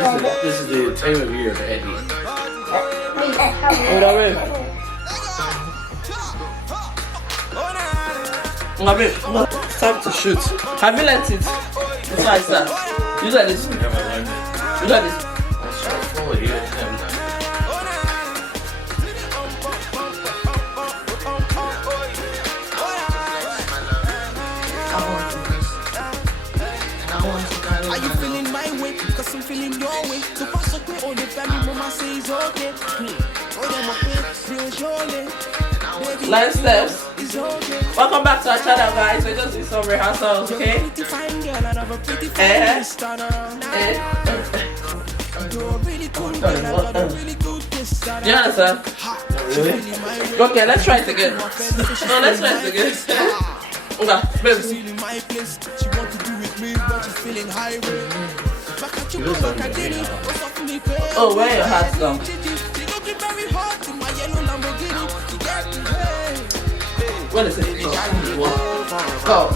This is the time of year for Eddie. What are we? It's time to shoot. Have you learnt it? It's like that. You like this? Yeah, I learned it. You like this? I'll start full of here. Are you feeling my way? Cause I'm feeling your way. So pass up all the family mama says okay. Line steps. Welcome back to our channel, guys. We're just doing some rehearsals, okay? Do you understand? Really? Okay, let's try it again. No, let's try it again. Okay, baby. Oh, where are your hats down? What is it? Go.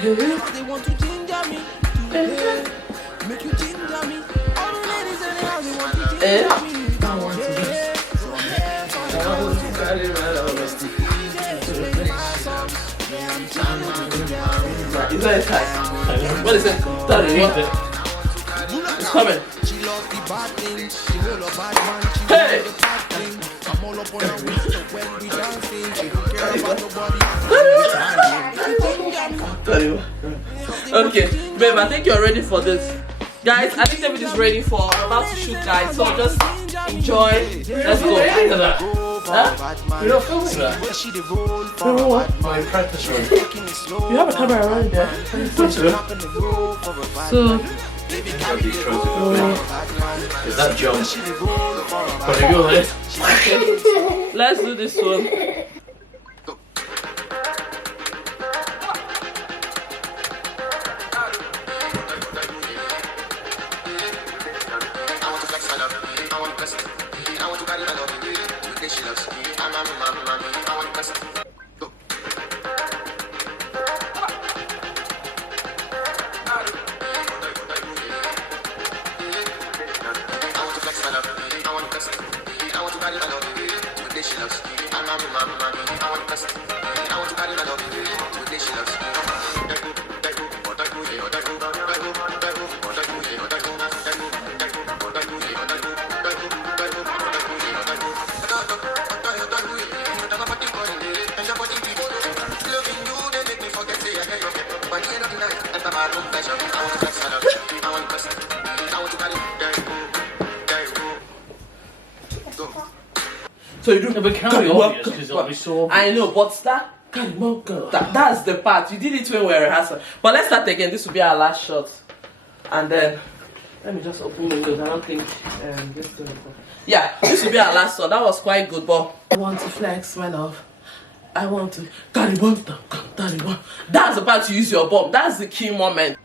They want to ginger me. Make you ginger me. All the ladies in the house, they want to ginger me. Is that a tag? What is it? Tell me what? It's coming. Hey! Okay, babe, I think you're ready for this. Guys, I think David is ready for. I'm about to shoot, guys, so just enjoy. Let's go. Huh? You're not filming that? Remember what? My practice room. You have a camera right there. So, Is that jump? But you go there. okay. Let's do this one. So you do, but can't be obvious because it'll be so obvious. I know, but that's the part. You did it when we were rehearsing. But let's start again. This will be our last shot. And then, let me just open windows. I don't think this is important. Yeah, this will be our last one. That was quite good, but I want to flex, my love. I want to carry one. That's the part you use your bomb. That's the key moment.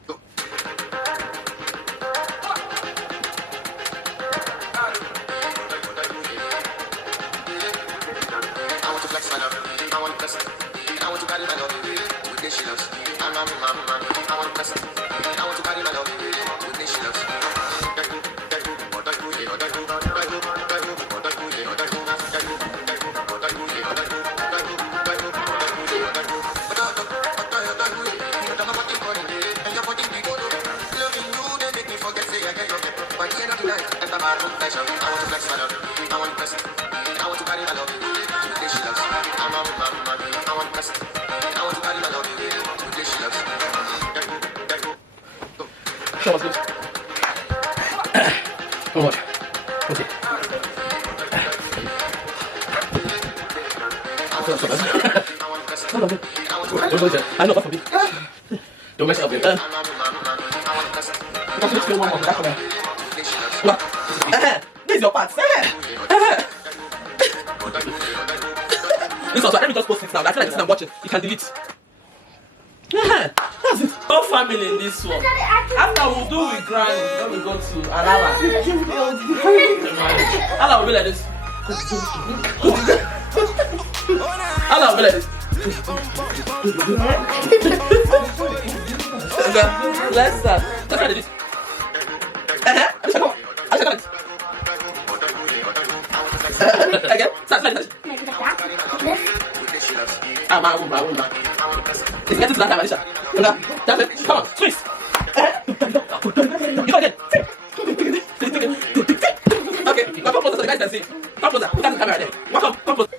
Show us this. How much? What's it? I know that's for me. Don't mess it up here. This is your part. This also, let me just post it now. I feel like this is I'm watching. You can delete. That's it. No family in this one. After we'll do with granny when we go to Alala. Alala will be like this. Alala will be like this. Okay, let's start. Let's start this. Again, start like this. My woman. It's getting to that time, Alicia. That's it. Come on, twist. You go again. Okay, now come closer so the guys can see. Come closer. Look at the camera there. Come closer.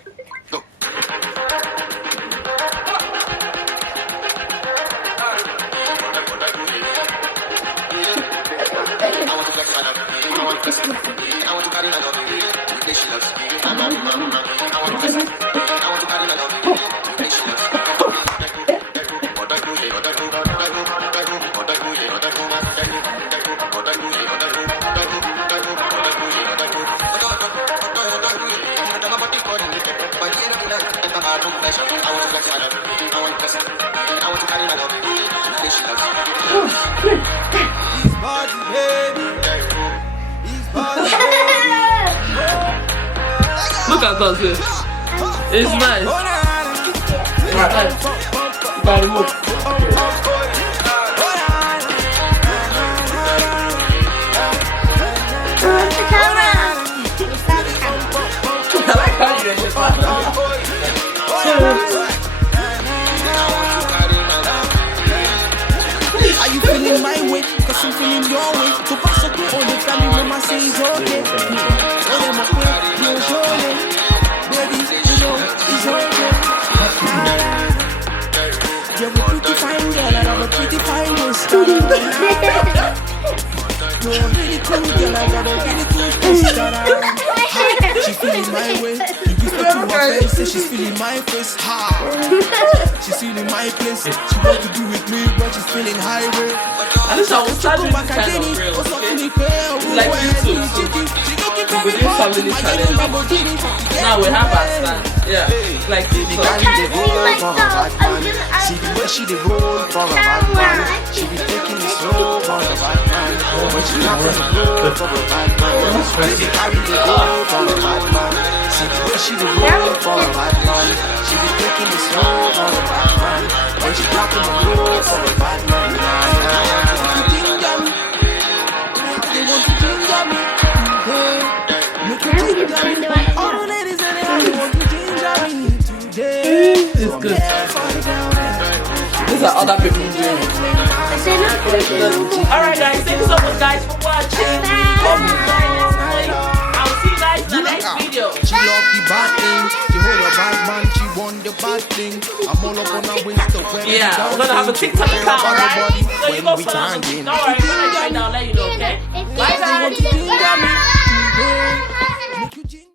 Look at us here. It's nice. Right. By the move. I like how you just Are you feeling my way? Cause I'm feeling your way. So pass up all the family mama say it's okay. Baby, you know it's okay. You're a pretty fine girl and I'm a pretty fine mister. You're a really cool girl and I'm a really cool mister. She's feeling my way. You whisper to her face, say she's feeling my face. She's feeling my place. She wants to be with me, but she's feeling highway. At least I will start with this kind of reels, okay? It's like YouTube, so we do family challenge. Now we have our stand. Yeah, like this. See the way she dey roll for a bad man. She be taking it slow for a bad man. When she not gonna roll for a bad man. When she carry the roll for a bad man. See the way she dey roll for a bad man. She be taking it slow for a bad man. When she not gonna roll for a bad man. They want to ginger me. Make you ginger me. All the ladies in the house want to ginger me today. It's good. These are other people doing it. Alright guys, thank you so much guys for watching. I'll see you guys in the next video. She loved the bad thing. She hold a bad man. She won the bad thing. I'm all up on her waist. Yeah, we're gonna have a TikTok account, alright? So you go follow us. Don't worry.